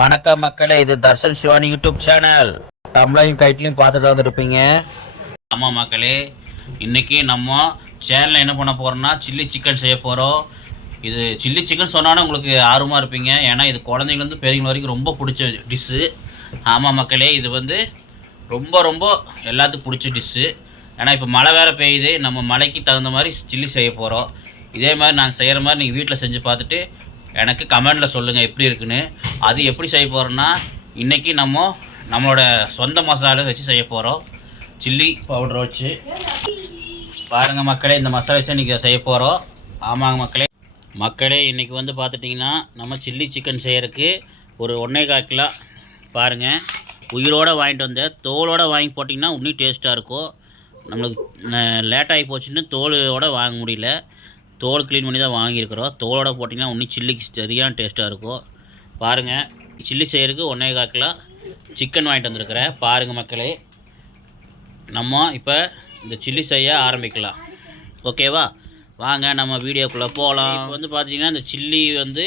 வணக்கம் மக்களே, இது தர்ஷன் சிவானி யூடியூப் சேனல். தமிழையும் கைட்லையும் பார்த்துட்டு வந்துருப்பீங்க. ஆமாம் மக்களே, இன்றைக்கி நம்ம சேனலில் என்ன பண்ண போகிறோம்னா சில்லி சிக்கன் செய்ய போகிறோம். இது சில்லி சிக்கன் சொன்னாலும் உங்களுக்கு ஆர்வமாக இருப்பீங்க, ஏன்னா இது குழந்தைங்கலேருந்து பெரியவங்க வரைக்கும் ரொம்ப பிடிச்ச டிஷ்ஷு. ஆமாம் மக்களே, இது வந்து ரொம்ப ரொம்ப எல்லாத்துக்கும் பிடிச்ச டிஷ்ஷு. ஏன்னா இப்போ மழை வேறு பெய்யுது, நம்ம மழைக்கு தகுந்த மாதிரி சில்லி செய்ய போகிறோம். இதே மாதிரி நாங்கள் செய்கிற மாதிரி நீங்கள் வீட்டில் செஞ்சு பார்த்துட்டு எனக்கு கமெண்டில் சொல்லுங்கள் எப்படி இருக்குன்னு. அது எப்படி செய்ய போகிறோன்னா, இன்றைக்கி நம்மளோட சொந்த மசாலா வச்சு செய்ய போகிறோம். சில்லி பவுடர் வச்சு பாருங்கள் மக்களே, இந்த மசாலா வச்சு இன்றைக்கி செய்ய போகிறோம். ஆமாங்க மக்களே இன்றைக்கி வந்து பார்த்துட்டிங்கன்னா நம்ம சில்லி சிக்கன் செய்கிறதுக்கு ஒரு 1.25 கிலோ பாருங்கள் உயிரோடு வாங்கிட்டு வந்தேன். தோலோடு வாங்கி போட்டிங்கன்னா இன்னும் டேஸ்ட்டாக இருக்கும். நம்மளுக்கு லேட்டாகி போச்சுன்னு தோலோடு வாங்க முடியல, தோல் க்ளீன் பண்ணி தான் வாங்கியிருக்கிறோம். தோலோடு போட்டிங்கன்னா இன்னும் சில்லிக்கு சரியான டேஸ்ட்டாக இருக்கும். பாருங்கள், சில்லி செய்கிறதுக்கு 1.25 கிலோ சிக்கன் வாங்கிட்டு வந்திருக்கிறேன். பாருங்கள் மக்களே, நம்ம இப்போ இந்த சில்லி செய்ய ஆரம்பிக்கலாம். ஓகேவா, வாங்க நம்ம வீடியோக்குள்ளே போகலாம். இப்போ வந்து பார்த்திங்கன்னா இந்த சில்லி வந்து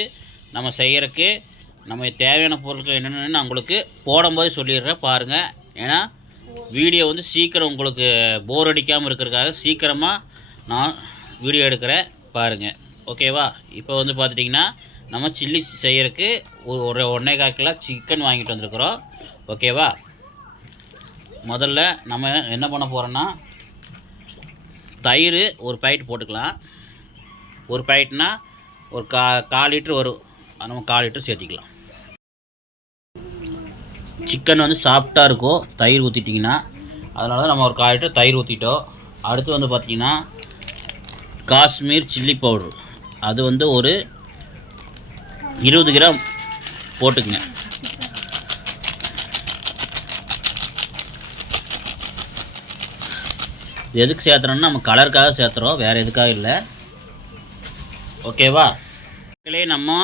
நம்ம செய்கிறதுக்கு நம்ம தேவையான பொருட்கள் என்னென்னு நான் உங்களுக்கு போடும்போது சொல்லிடுறேன். பாருங்கள், ஏன்னா வீடியோ வந்து சீக்கிரம் உங்களுக்கு போர் அடிக்காமல் இருக்கிறதுக்காக சீக்கிரமாக நான் வீடியோ எடுக்கிறேன். பாருங்கள், ஓகேவா. இப்போ வந்து பார்த்துட்டிங்கன்னா நம்ம சில்லி செய்கிறதுக்கு ஒரு 1.25 கிலோ சிக்கன் வாங்கிட்டு வந்திருக்கிறோம். ஓகேவா, முதல்ல நம்ம என்ன பண்ண போகிறோன்னா, தயிர் ஒரு பாக்கெட் போட்டுக்கலாம். ஒரு பாக்கெட்னா ஒரு 1/4 லிட்டர் வரும், நம்ம 1/4 லிட்டர் சேர்த்திக்கலாம். சிக்கன் வந்து சாஃப்டாக இருக்கும் தயிர் ஊற்றிட்டிங்கன்னா, அதனால தான் நம்ம ஒரு 1/4 லிட்டர் தயிர் ஊற்றிட்டோம். அடுத்து வந்து பார்த்திங்கன்னா காஷ்மீர் சில்லி பவுடர், அது வந்து ஒரு 20 கிராம் போட்டுக்குங்க. எதுக்கு சேர்த்துறோன்னா நம்ம கலருக்காக சேர்த்துறோம், வேறு எதுக்காக இல்லை. ஓகேவா மக்களே, நம்ம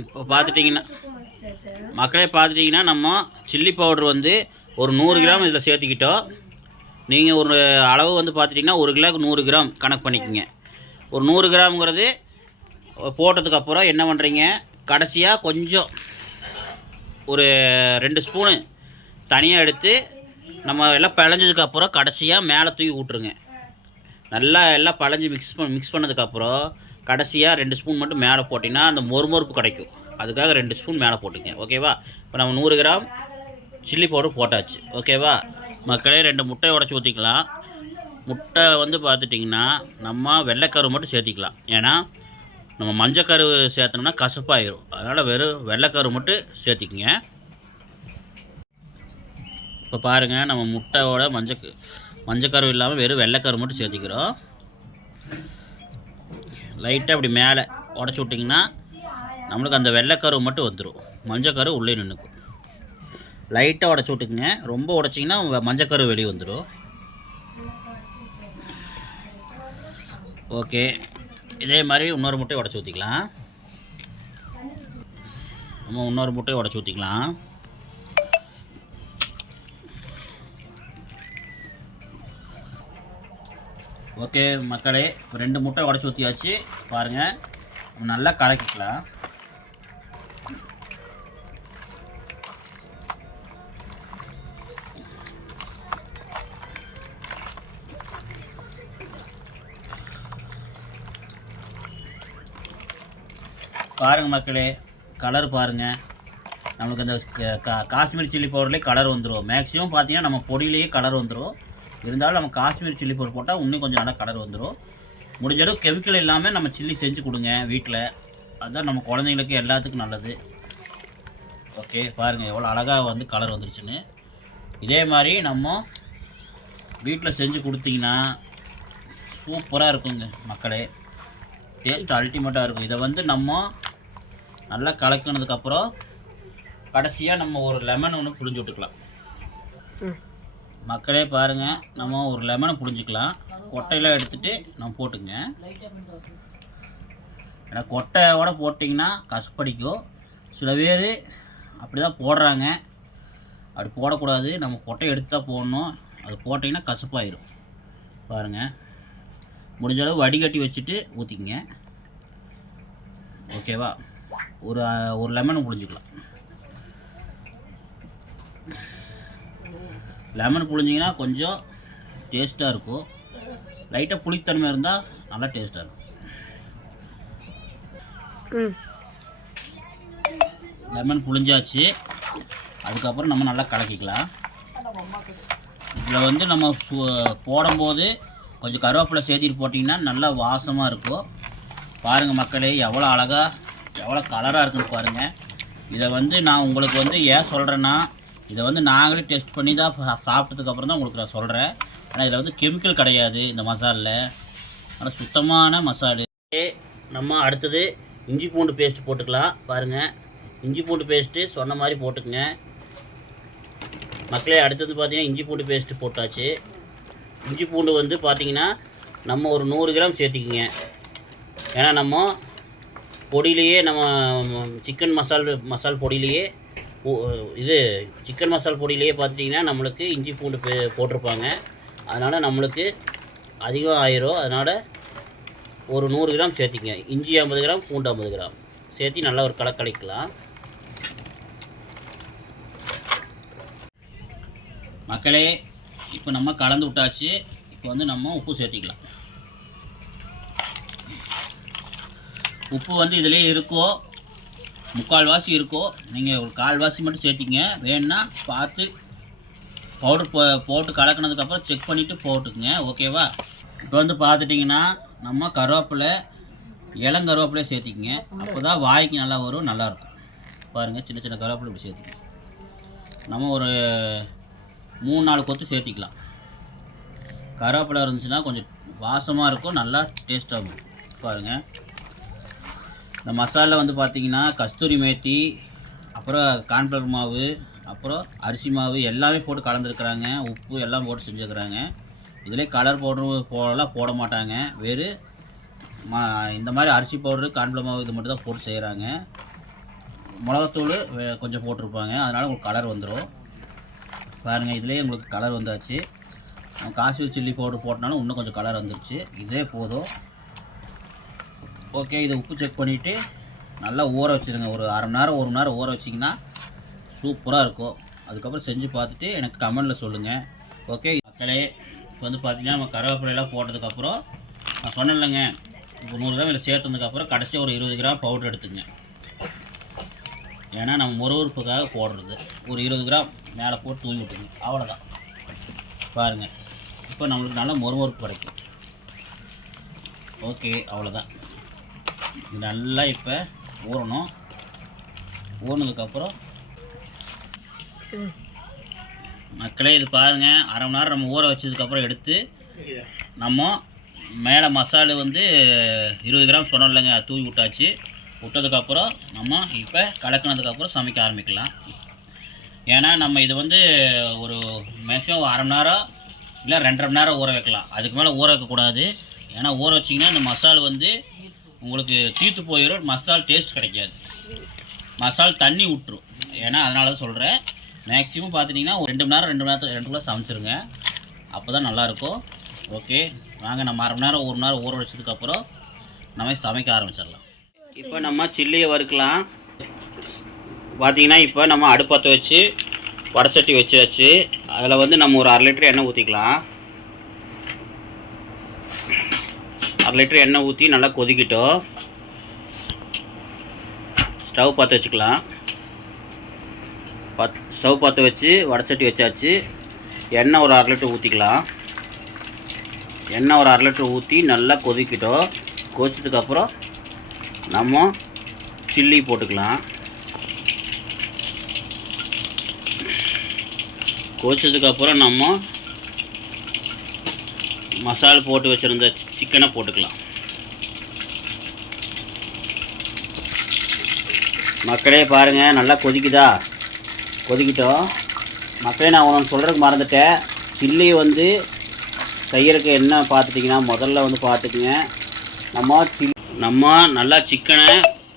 இப்போ பார்த்துட்டிங்கன்னா நம்ம சில்லி பவுடர் வந்து ஒரு 100 கிராம் இதில் சேர்த்துக்கிட்டோம். நீங்கள் ஒரு அளவு வந்து பார்த்துட்டிங்கன்னா 1 கிலோவுக்கு 100 கிராம் கணக்கு பண்ணிக்கோங்க. ஒரு 100 கிராமுங்கிறது போட்டதுக்கப்புறம் என்ன பண்ணுறீங்க, கடைசியாக கொஞ்சம் ஒரு 2 ஸ்பூனு தனியாக எடுத்து நம்ம எல்லாம் பிழைஞ்சதுக்கப்புறம் கடைசியாக மேலே தூக்கி விட்ருங்க. நல்லா எல்லாம் பிழைஞ்சி மிக்ஸ் பண்ணதுக்கப்புறம் கடைசியாக 2 ஸ்பூன் மட்டும் மேலே போட்டிங்கன்னா அந்த மொறுமொறுப்பு கிடைக்கும். அதுக்காக 2 ஸ்பூன் மேலே போட்டுங்க. ஓகேவா, இப்போ நம்ம 100 கிராம் சில்லி பவுடர் போட்டாச்சு. ஓகேவா மக்களே, 2 முட்டையை உடச்சி ஊற்றிக்கலாம். முட்டை வந்து பார்த்துட்டிங்கன்னா நம்ம வெள்ளைக்கரு மட்டும் சேர்த்திக்கலாம், ஏன்னா நம்ம மஞ்சக்கரு சேர்த்தோம்னா கசப்பாயிடும். அதனால் வெறும் வெள்ளைக்கரு மட்டும் சேர்த்திக்கங்க. இப்போ பாருங்கள், நம்ம முட்டையோட மஞ்சக்கரு இல்லாமல் வெறும் வெள்ளைக்கரு மட்டும் சேர்த்திக்கிறோம். லைட்டாக அப்படி மேலே உடச்சி விட்டிங்கன்னா நம்மளுக்கு அந்த வெள்ளைக்கரு மட்டும் வந்துடும், மஞ்சக்கரு உள்ளே நின்றுக்கும். லைட்டாக உடச்சி விட்டுக்குங்க, ரொம்ப உடச்சிங்கன்னா மஞ்சக்கரு வெளியே வந்துடும். ஓகே, இதே மாதிரி இன்னொரு முட்டையை உடச்சி ஊற்றிக்கலாம். நம்ம இன்னொரு முட்டையை உடச்சி ஊற்றிக்கலாம். ஓகே மக்களே, 2 முட்டை உடச்சி ஊற்றியாச்சு. பாருங்கள், நல்லா கலக்கிக்கலாம். பாருங்கள் மக்களே, கலர் பாருங்கள், நம்மளுக்கு அந்த காஷ்மீர் சில்லி பவுடர்லேயே கலர் வந்துடும். மேக்ஸிமம் பார்த்தீங்கன்னா நம்ம பொடியிலேயே கலர் வந்துடும். இருந்தாலும் நம்ம காஷ்மீர் சில்லி பவுடர் போட்டால் இன்னும் கொஞ்சம் நல்லா கலர் வந்துடும். முடிஞ்ச அளவு கெமிக்கல் இல்லாமல் நம்ம சில்லி செஞ்சு கொடுங்க வீட்டில், அதுதான் நம்ம குழந்தைங்களுக்கு எல்லாத்துக்கும் நல்லது. ஓகே பாருங்கள், எவ்வளோ அழகாக வந்து கலர் வந்துருச்சுன்னு. இதே மாதிரி நம்ம வீட்டில் செஞ்சு கொடுத்தீங்கன்னா சூப்பராக இருக்குங்க மக்களே, டேஸ்ட் அல்டிமேட்டாக இருக்கும். இதை வந்து நம்ம நல்லா கலக்கினதுக்கப்புறம் கடைசியாக நம்ம ஒரு லெமன் ஒன்று புழிஞ்சு விட்டுக்கலாம். மக்களே பாருங்கள், நம்ம ஒரு லெமனை புழிஞ்சிக்கலாம். கொட்டையெல்லாம் எடுத்துகிட்டு நம்ம போட்டுங்க, ஏன்னா கொட்டையோடு போட்டிங்கன்னா கசப்படிக்கும். சில பேர் அப்படி தான் போடுறாங்க, அப்படி போடக்கூடாது. நம்ம கொட்டையை எடுத்து தான் போடணும், அது போட்டிங்கன்னா கசப்பாயிடும். பாருங்கள், முடிஞ்ச அளவு வடிகட்டி வச்சுட்டு ஊற்றிக்கங்க. ஓகேவா, ஒரு லெமன் புழிஞ்சிக்கலாம். லெமன் புழிஞ்சிங்கன்னா கொஞ்சம் டேஸ்ட்டாக இருக்கும். லைட்டாக புளித்தன்மை இருந்தால் நல்லா டேஸ்ட்டாக இருக்கும். லெமன் புழிஞ்சாச்சு. அதுக்கப்புறம் நம்ம நல்லா கலக்கிக்கலாம். இதில் வந்து நம்ம போடும்போது கொஞ்சம் கருவேப்பிலை சேர்த்திட்டு போட்டிங்கன்னா நல்லா வாசமாக இருக்கும். பாருங்கள் மக்களே, எவ்வளோ அழகாக எவ்வளோ கலராக இருக்குன்னு பாருங்கள். இதை வந்து நான் உங்களுக்கு வந்து ஏன் சொல்கிறேன்னா, இதை வந்து நாங்களே டெஸ்ட் பண்ணி தான் சாப்பிட்டதுக்கப்புறம் தான் உங்களுக்கு நான் சொல்கிறேன். ஆனால் இதில் வந்து கெமிக்கல் கிடையாது இந்த மசாலில். ஆனால் சுத்தமான மசாலு. நம்ம அடுத்தது இஞ்சி பூண்டு பேஸ்ட்டு போட்டுக்கலாம். பாருங்கள், இஞ்சி பூண்டு பேஸ்ட்டு சொன்ன மாதிரி போட்டுக்குங்க மக்களே. அடுத்தது பார்த்திங்கன்னா இஞ்சி பூண்டு பேஸ்ட்டு போட்டாச்சு. இஞ்சி பூண்டு வந்து பார்த்திங்கன்னா நம்ம ஒரு 100 கிராம் சேர்த்திக்கிங்க. ஏன்னா நம்ம பொடியிலையே நம்ம சிக்கன் மசால் பொடியிலையே இது சிக்கன் மசால் பொடியிலையே பார்த்துட்டிங்கன்னா நம்மளுக்கு இஞ்சி பூண்டு போட்டிருப்பாங்க. அதனால் நம்மளுக்கு அதிகம் ஆயிரும். அதனால் ஒரு 100 கிராம் சேர்த்திங்க. இஞ்சி 50 கிராம், பூண்டு 50 கிராம் சேர்த்தி நல்லா ஒரு கலக்கலாம். மக்களே, இப்போ நம்ம கலந்து விட்டாச்சு. இப்போ வந்து நம்ம உப்பு சேர்த்திக்கலாம். உப்பு வந்து இதிலே இருக்கோ, 3/4 வாசி இருக்கோ. நீங்கள் ஒரு 1/4 வாசி மட்டும் சேர்த்திங்க. வேணுன்னா பார்த்து பவுடர் போட்டு கலக்கினதுக்கப்புறம் செக் பண்ணிவிட்டு போட்டுக்குங்க. ஓகேவா? இப்போ வந்து பார்த்துட்டிங்கன்னா நம்ம கருவேப்பிலை, இளங்கருவேப்பிலை சேர்த்திக்கங்க. அப்போ தான் வாய்க்கு நல்லா வரும், நல்லாயிருக்கும். பாருங்கள், சின்ன சின்ன கருவேப்பிலை இப்படி சேர்த்திக்கங்க. நம்ம ஒரு 3-4 கொத்து சேர்த்திக்கலாம். கருவேப்பிலை இருந்துச்சுன்னா கொஞ்சம் வாசமாக இருக்கும், நல்லா டேஸ்ட்டாக இருக்கும். பாருங்கள், இந்த மசாலா வந்து பார்த்திங்கன்னா கஸ்தூரி மேத்தி, அப்புறம் கார்ன்ஃப்ளவர் மாவு, அப்புறம் அரிசி மாவு எல்லாமே போட்டு கலந்துருக்குறாங்க. உப்பு எல்லாம் போட்டு செஞ்சுருக்குறாங்க. இதிலே கலர் பவுடர் போட மாட்டாங்க. வெறும் இந்த மாதிரி அரிசி பவுடரு, கார்ன்ஃப்ளவர் மாவு இது மட்டும் தான் போட்டு செய்கிறாங்க. மிளகாத்தூள் கொஞ்சம் போட்டிருப்பாங்க. அதனால் உங்களுக்கு கலர் வந்துடும். பாருங்கள், இதிலே உங்களுக்கு கலர் வந்தாச்சு. காஷ்மீர் சில்லி பவுடர் போட்டனாலும் இன்னும் கொஞ்சம் கலர் வந்துருச்சு. இதே போதும். ஓகே, இதை உப்பு செக் பண்ணிவிட்டு நல்லா ஊற வச்சுருங்க. ஒரு அரை மணி நேரம் 1 மணி நேரம் ஊற வச்சிங்கன்னா சூப்பராக இருக்கும். அதுக்கப்புறம் செஞ்சு பார்த்துட்டு எனக்கு கமெண்டில் சொல்லுங்கள். ஓகே மக்களே, இப்போ வந்து பார்த்திங்கன்னா நம்ம கருவேப்பிலையெல்லாம் போட்டதுக்கப்புறம் நான் சொன்னேன் இல்லைங்க, இப்போ 100 கிராம் இதில் சேர்த்ததுக்கப்புறம் கடைசியாக ஒரு 20 கிராம் பவுடர் எடுத்துங்க. ஏன்னா நம்ம மொறுவறுப்புக்காக போடுறது. ஒரு 20 கிராம் மேலே போட்டு தூவி விட்டுங்க. அவ்வளோதான். பாருங்கள், இப்போ நம்மளுக்கு நல்லா மொறுவறுப்பு கிடைக்கும். ஓகே, அவ்வளோதான். இது நல்லா இப்போ ஊறணும். ஊறினதுக்கப்புறம் மக்களே, இது பாருங்கள், அரை மணி நேரம் நம்ம ஊற வச்சதுக்கப்புறம் எடுத்து நம்ம மேலே மசாலு வந்து 20 கிராம் சொன்னோம் இல்லைங்க, தூவி விட்டாச்சு. விட்டதுக்கப்புறம் நம்ம இப்போ கலக்கினதுக்கப்புறம் சமைக்க ஆரம்பிக்கலாம். ஏன்னா நம்ம இது வந்து ஒரு மேக்ஸிமம் அரை மணி நேரம் இல்லை 2.5 மணி நேரம் ஊற வைக்கலாம். அதுக்கு மேலே ஊற வைக்கக்கூடாது. ஏன்னா ஊற வச்சிங்கன்னா இந்த மசால் வந்து உங்களுக்கு தீர்த்து போயிடும். மசால் டேஸ்ட் கிடைக்காது. மசால் தண்ணி விட்டுரும். ஏன்னா அதனால தான் சொல்கிறேன். மேக்ஸிமம் பார்த்துட்டிங்கன்னா ஒரு 2 மணி நேரம் 2 மணி நேரத்துக்கு 2 சமைச்சிருங்க. அப்போ தான் நல்லாயிருக்கும். ஓகே, வாங்க நம்ம அரை மணி நேரம் 1 மணி நேரம் ஊற வச்சதுக்கப்புறம் நம்ம சமைக்க ஆரம்பிச்சிடலாம். இப்போ நம்ம சில்லியை வறுக்கலாம். பார்த்திங்கன்னா இப்போ நம்ம அடுப்பத்தை வச்சு வடை சட்டி வச்சு அதில் வந்து நம்ம ஒரு 1/2 லிட்டர் எண்ணெய் ஊற்றிக்கலாம். 1/2 லிட்டர் எண்ணெய் ஊற்றி நல்லா கொதிக்கிட்டோம். ஸ்டவ் பற்ற வச்சுக்கலாம். ஸ்டவ் பற்ற வச்சு வடை சட்டி வச்சாச்சு. எண்ணெய் ஒரு 1/2 லிட்டர் ஊற்றிக்கலாம். எண்ணெய் ஒரு 1/2 லிட்டர் ஊற்றி நல்லா கொதிக்கிட்டோம். கொதிச்சதுக்கப்புறம் நம்ம சில்லி போட்டுக்கலாம். கொதிச்சதுக்கப்புறம் நம்ம மசாலா போட்டு வச்சுருந்த சிக்கனை போட்டுக்கலாம். மக்களே பாருங்கள், நல்லா கொதிக்கிட்டோம். மக்களே, நான் ஒன்று சொல்கிறதுக்கு மறந்துட்டேன். சில்லி வந்து செய்கிறதுக்கு என்ன பார்த்துட்டிங்கன்னா, முதல்ல வந்து பார்த்துக்குங்க, நம்ம நல்லா சிக்கனை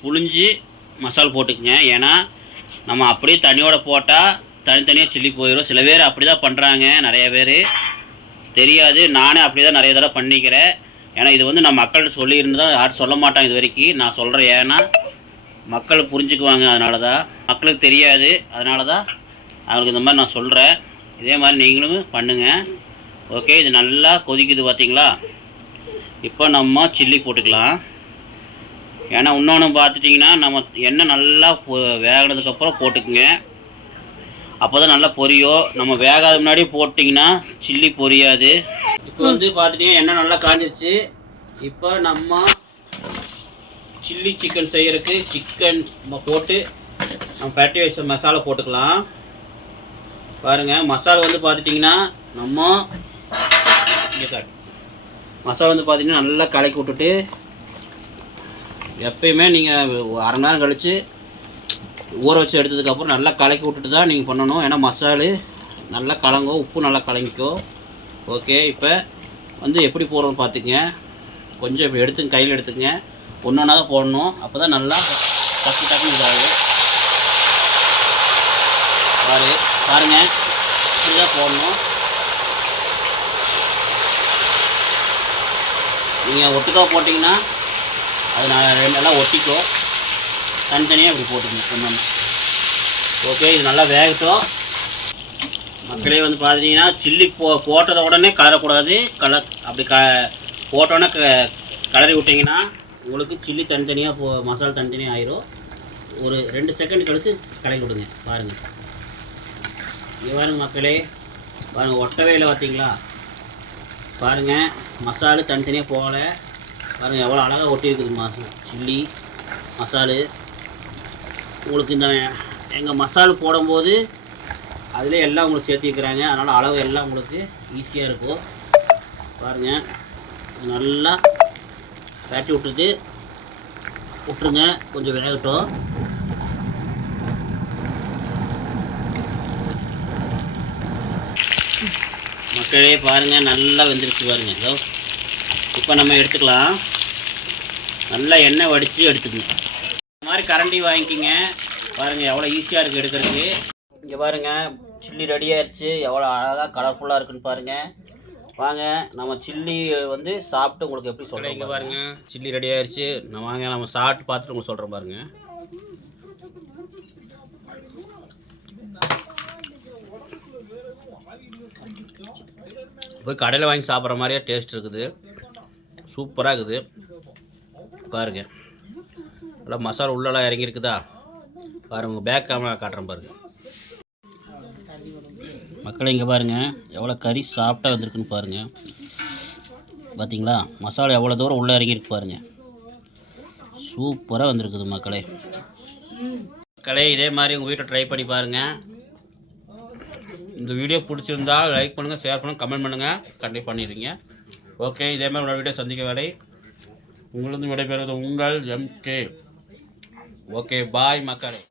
புழிஞ்சு மசாலா போட்டுக்குங்க. ஏன்னா நம்ம அப்படியே தண்ணியோட போட்டால் தனித்தனியாக சில்லி போயிடும். சில பேர் அப்படி தான் பண்ணுறாங்க, நிறைய பேர் தெரியாது. நானே அப்படி தான் நிறைய தடவை பண்ணிக்கிறேன். ஏன்னா இது வந்து நான் மக்கள்கிட்ட சொல்லியிருந்தால் யாரும் சொல்ல மாட்டாங்க இது வரைக்கும். நான் சொல்கிறேன், ஏன்னா மக்கள் புரிஞ்சுக்குவாங்க. அதனால தான் மக்களுக்கு தெரியாது. அதனால தான் அவங்களுக்கு இந்த மாதிரி நான் சொல்கிறேன். இதே மாதிரி நீங்களும் பண்ணுங்கள். ஓகே, இது நல்லா கொதிக்குது பார்த்தீங்களா? இப்போ நம்ம சில்லி போட்டுக்கலாம். ஏன்னா இன்னொன்று பார்த்துட்டிங்கன்னா நம்ம எண்ணெய் நல்லா வேகினதுக்கப்புறம் போட்டுக்குங்க. அப்போ தான் நல்லா பொரியும். நம்ம வேகாத முன்னாடி போட்டிங்கன்னா சில்லி பொரியாது. இப்போ வந்து பார்த்துட்டிங்கன்னா எண்ணெய் நல்லா காஞ்சிருச்சு. இப்போ நம்ம சில்லி சிக்கன் செய்கிறதுக்கு சிக்கன் போட்டு நம்ம பரட்டி வச்ச மசாலா போட்டுக்கலாம். பாருங்கள், மசாலா வந்து பார்த்துட்டிங்கன்னா நம்ம மசாலா வந்து பார்த்திங்கன்னா நல்லா கலக்கி விட்டுட்டு, எப்பயுமே நீங்கள் அரை மணி நேரம் கழித்து ஊற வச்சு எடுத்ததுக்கப்புறம் நல்லா கலக்கி விட்டுட்டு தான் நீங்கள் பண்ணணும். ஏன்னா மசாலு நல்லா கலங்கும், உப்பு நல்லா கலங்கிக்கும். ஓகே, இப்போ வந்து எப்படி போடுறோன்னு பார்த்துக்குங்க. கொஞ்சம் இப்போ எடுத்துங்க, கையில் எடுத்துக்கங்க. ஒன்று ஒன்றா தான் போடணும். அப்போ தான் நல்லா டக்கு டக்குன்னு இதாகும். பாருங்கள், இப்படிதான் போடணும். நீங்கள் ஒட்டுக்கா போட்டிங்கன்னா அது நான் ரெண்டெல்லாம் ஒட்டிக்கும். தனித்தனியாக இப்படி போட்டுக்கணும் ஒன்று. ஓகே, இது நல்லா வேகட்டும். மக்களே வந்து பார்த்தீங்கன்னா சில்லி போட்டதை உடனே கலரக்கூடாது. அப்படி போட்டோன்னே கலரி விட்டிங்கன்னா உங்களுக்கு சில்லி தனித்தனியாக மசாலா தனித்தனியாக ஆயிரும். ஒரு 2 செகண்ட் கழித்து கலக்கி விடுங்க. பாருங்கள், இங்கே பாருங்கள் மக்களே, பாருங்கள் ஒட்டவே இல்லை பார்த்தீங்களா? பாருங்கள், மசாலு தனித்தனியாக போகல. பாருங்கள் எவ்வளோ அழகாக ஒட்டி இருக்குது சில்லி மசாலு. உங்களுக்கு இந்த எங்கள் மசாலு போடும்போது அதிலே எல்லாம் உங்களுக்கு சேர்த்திருக்கிறாங்க. அதனால் அளவு எல்லாம் உங்களுக்கு ஈஸியாக இருக்கும். பாருங்கள், நல்லா காட்டி விட்டுருங்க. கொஞ்சம் வேகட்டும். மக்களே பாருங்கள், நல்லா வெந்துருச்சு பாருங்கள். இதோ இப்போ நம்ம எடுத்துக்கலாம். நல்லா எண்ணெய் வடித்து எடுத்துக்கணும். இந்த மாதிரி கரண்டி வாங்கிக்கிங்க. பாருங்கள் எவ்வளோ ஈஸியாக இருக்குது எடுக்கிறதுக்கு. இங்கே பாருங்கள், சில்லி ரெடி ஆயிடுச்சு. எவ்வளோ அழகாக கலர்ஃபுல்லாக இருக்குன்னு பாருங்கள். வாங்க நம்ம சில்லி வந்து சாப்பிட்டு உங்களுக்கு எப்படி சொல்கிறேன். இங்கே பாருங்கள், சில்லி ரெடி ஆயிடுச்சு. நம்ம சாப்பிட்டு பார்த்துட்டு உங்களுக்கு சொல்கிறேன் பாருங்கள். போய் கடையில் வாங்கி சாப்பிட்ற மாதிரியே டேஸ்ட் இருக்குது. சூப்பராக இருக்குது பாருங்கள். நல்லா மசாலா உள்ளெல்லாம் இறங்கியிருக்குதா பாருங்கள். உங்கள் பேக் கேமரா காட்டுறேன் பாருங்கள். மக்களே இங்கே பாருங்கள் எவ்வளோ கறி சாஃப்டாக வந்திருக்குன்னு பாருங்கள். பார்த்தீங்களா மசாலா எவ்வளோ தூரம் உள்ளே இறங்கியிருக்கு பாருங்கள். சூப்பராக வந்திருக்குது மக்களே. இதே மாதிரி உங்கள் வீட்டில் ட்ரை பண்ணி பாருங்கள். இந்த வீடியோ பிடிச்சிருந்தா லைக் பண்ணுங்கள், ஷேர் பண்ணுங்கள், கமெண்ட் பண்ணுங்கள். கண்டிப்பாக பண்ணிடுவீங்க. ஓகே, இதே மாதிரி உங்களோட வீடியோ சந்திக்க வரை உங்களிருந்து விடைபெறுவது உங்கள் MK. ஓகே, பாய் மக்களே.